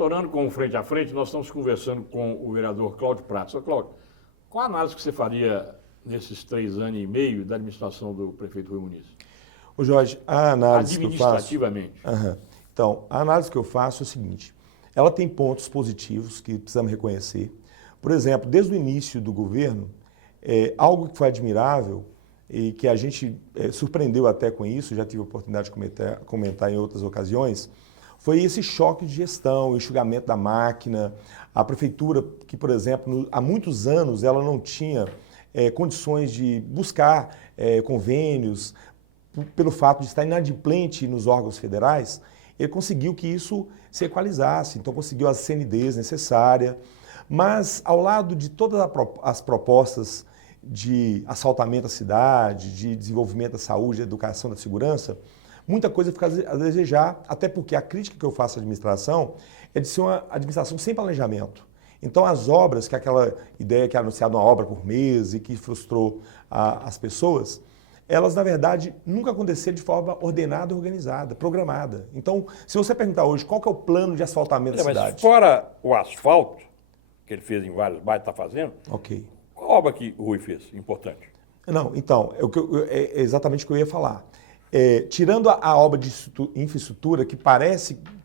Retornando com o frente a frente, nós estamos conversando com o vereador Cláudio Prato. Sr. Cláudio, qual a análise que você faria nesses 3 anos e meio da administração do prefeito Rui Muniz? Ô Jorge, a análise que eu faço... Administrativamente. Então, a análise que eu faço é o seguinte, ela tem pontos positivos que precisamos reconhecer. Por exemplo, desde o início do governo, algo que foi admirável e que a gente surpreendeu até com isso, já tive a oportunidade de comentar em outras ocasiões, foi esse choque de gestão, o enxugamento da máquina. A prefeitura, que, por exemplo, há muitos anos ela não tinha condições de buscar convênios, pelo fato de estar inadimplente nos órgãos federais, ele conseguiu que isso se equalizasse, então conseguiu as CNDs necessárias, mas ao lado de todas as propostas de asfaltamento da cidade, de desenvolvimento da saúde, da educação, da segurança, muita coisa fica a desejar, até porque a crítica que eu faço à administração é de ser uma administração sem planejamento. Então as obras, que é aquela ideia que é anunciada uma obra por mês e que frustrou as pessoas, elas na verdade nunca aconteceram de forma ordenada, organizada, programada. Então, se você perguntar hoje qual que é o plano de asfaltamento da cidade... Mas fora o asfalto, que ele fez em vários bairros, está fazendo, ok. Qual obra que o Rui fez importante? Não, então, é exatamente o que eu ia falar. Tirando a obra de infraestrutura, que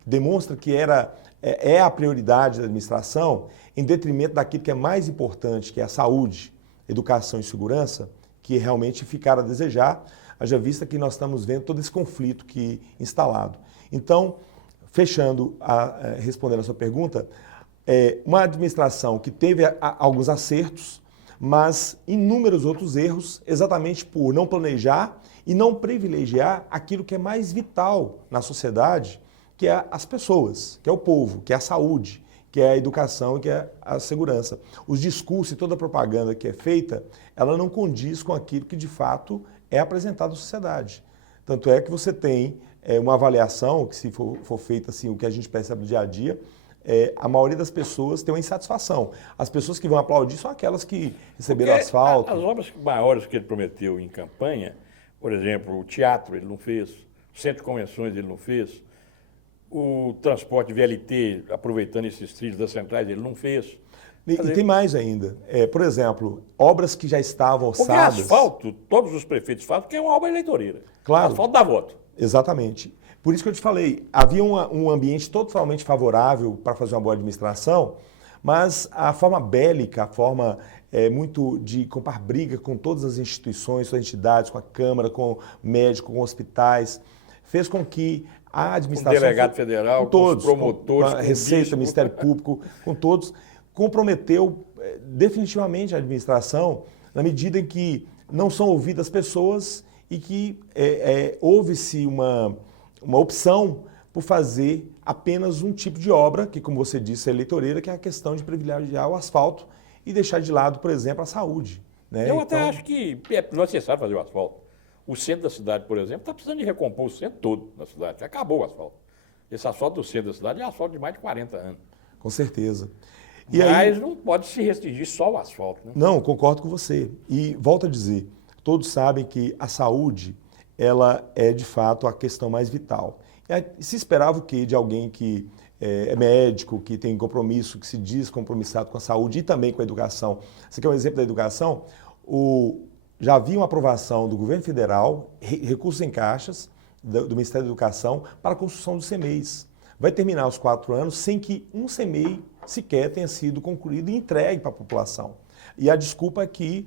demonstra que é a prioridade da administração, em detrimento daquilo que é mais importante, que é a saúde, educação e segurança, que realmente ficaram a desejar, haja vista que nós estamos vendo todo esse conflito instalado. Então, respondendo a sua pergunta, uma administração que teve alguns acertos, mas inúmeros outros erros, exatamente por não planejar e não privilegiar aquilo que é mais vital na sociedade, que é as pessoas, que é o povo, que é a saúde, que é a educação e que é a segurança. Os discursos e toda a propaganda que é feita, ela não condiz com aquilo que de fato é apresentado à sociedade. Tanto é que você tem uma avaliação, que se for feita assim, o que a gente percebe no dia a dia, a maioria das pessoas tem uma insatisfação. As pessoas que vão aplaudir são aquelas que receberam asfalto. As obras maiores que ele prometeu em campanha, por exemplo, o teatro ele não fez, o centro de convenções ele não fez, o transporte VLT, aproveitando esses trilhos das centrais, ele não fez. E tem mais ainda. Por exemplo, obras que já estavam orçadas... Porque asfalto, todos os prefeitos fazem, porque é uma obra eleitoreira. Claro. Asfalto dá voto. Exatamente. Por isso que eu te falei, havia um ambiente totalmente favorável para fazer uma boa administração, mas a forma bélica, a forma muito de comprar briga com todas as instituições, com as entidades, com a Câmara, com o médico, com hospitais, fez com que a administração... Com o delegado federal, com todos, os promotores, com a Receita, Ministério Público, com todos, comprometeu definitivamente a administração na medida em que não são ouvidas pessoas e que houve-se uma opção por fazer apenas um tipo de obra, que como você disse é eleitoreira, que é a questão de privilegiar o asfalto e deixar de lado, por exemplo, a saúde. Né? Eu até acho que é necessário fazer o asfalto. O centro da cidade, por exemplo, está precisando de recompor o centro todo da cidade. Acabou o asfalto. Esse asfalto do centro da cidade é asfalto de mais de 40 anos. Com certeza. E mas não pode se restringir só ao asfalto. Né? Não, concordo com você. E volto a dizer, todos sabem que a saúde ela é de fato a questão mais vital. Se esperava o quê de alguém que é médico, que tem compromisso, que se diz compromissado com a saúde e também com a educação? Você quer um exemplo da educação? Já havia uma aprovação do governo federal, recursos em caixas do Ministério da Educação para a construção do CEMEIs. Vai terminar os 4 anos sem que um CEMEI sequer tenha sido concluído e entregue para a população. E a desculpa é que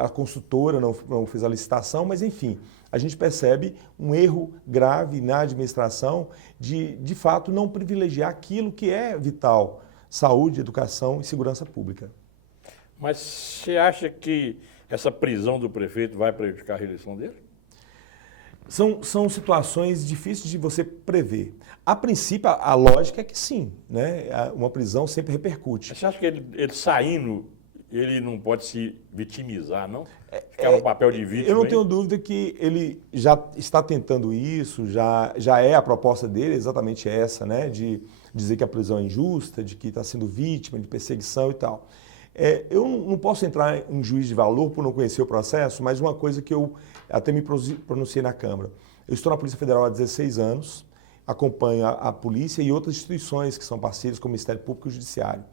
a construtora não fez a licitação, mas enfim, a gente percebe um erro grave na administração de fato não privilegiar aquilo que é vital, saúde, educação e segurança pública. Mas você acha que essa prisão do prefeito vai prejudicar a reeleição dele? São situações difíceis de você prever. A princípio, a lógica é que sim, né? Uma prisão sempre repercute. Você acha que ele saindo, ele não pode se vitimizar, não? Ficar no papel de vítima? Eu não tenho dúvida que ele já está tentando isso, já é a proposta dele, exatamente essa, né? De dizer que a prisão é injusta, de que está sendo vítima de perseguição e tal. Eu não posso entrar em juízo de valor por não conhecer o processo, mas uma coisa que eu até me pronunciei na Câmara. Eu estou na Polícia Federal há 16 anos, acompanho a polícia e outras instituições que são parceiras, como o Ministério Público e o Judiciário.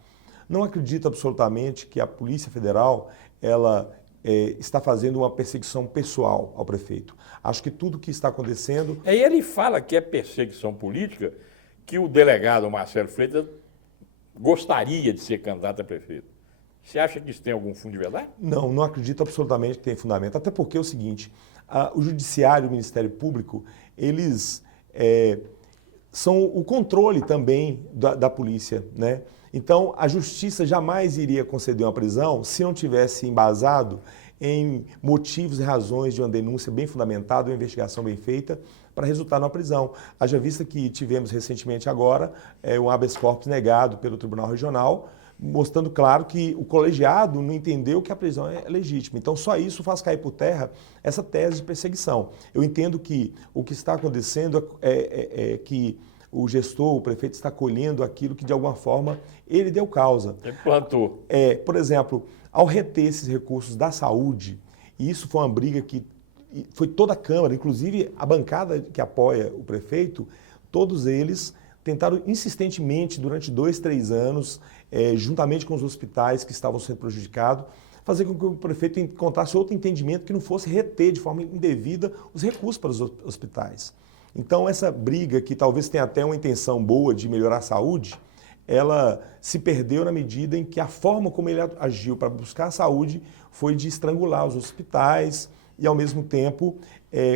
Não acredito absolutamente que a Polícia Federal ela está fazendo uma perseguição pessoal ao prefeito. Acho que tudo que está acontecendo... E ele fala que é perseguição política, que o delegado Marcelo Freitas gostaria de ser candidato a prefeito. Você acha que isso tem algum fundo de verdade? Não, não acredito absolutamente que tem fundamento. Até porque é o seguinte, o Judiciário e o Ministério Público, eles são o controle também da polícia, né? Então, a Justiça jamais iria conceder uma prisão se não tivesse embasado em motivos e razões de uma denúncia bem fundamentada, uma investigação bem feita, para resultar numa prisão. Haja vista que tivemos recentemente agora um habeas corpus negado pelo Tribunal Regional, mostrando claro que o colegiado não entendeu que a prisão é legítima. Então, só isso faz cair por terra essa tese de perseguição. Eu entendo que o que está acontecendo é que o gestor, o prefeito, está colhendo aquilo que, de alguma forma, ele deu causa. Ele plantou. Por exemplo, ao reter esses recursos da saúde, e isso foi uma briga que foi toda a Câmara, inclusive a bancada que apoia o prefeito, todos eles tentaram insistentemente, durante 2, 3 anos, juntamente com os hospitais que estavam sendo prejudicados, fazer com que o prefeito encontrasse outro entendimento que não fosse reter de forma indevida os recursos para os hospitais. Então, essa briga, que talvez tenha até uma intenção boa de melhorar a saúde, ela se perdeu na medida em que a forma como ele agiu para buscar a saúde foi de estrangular os hospitais e, ao mesmo tempo,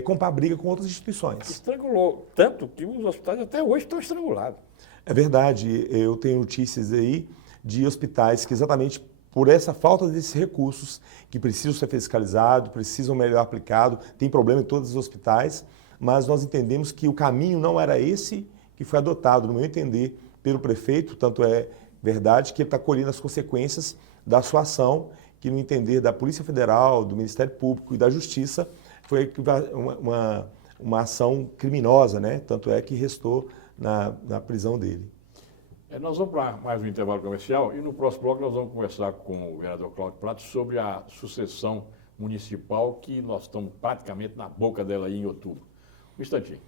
comprar briga com outras instituições. Estrangulou tanto que os hospitais até hoje estão estrangulados. É verdade, eu tenho notícias aí de hospitais que exatamente por essa falta desses recursos, que precisam ser fiscalizados, precisam melhor aplicados, tem problema em todos os hospitais, mas nós entendemos que o caminho não era esse que foi adotado, no meu entender, pelo prefeito, tanto é verdade que ele está colhendo as consequências da sua ação, que no entender da Polícia Federal, do Ministério Público e da Justiça, foi uma ação criminosa, né? Tanto é que restou na prisão dele. Nós vamos para mais um intervalo comercial e no próximo bloco nós vamos conversar com o vereador Cláudio Prato sobre a sucessão municipal, que nós estamos praticamente na boca dela aí em outubro. Um instantinho.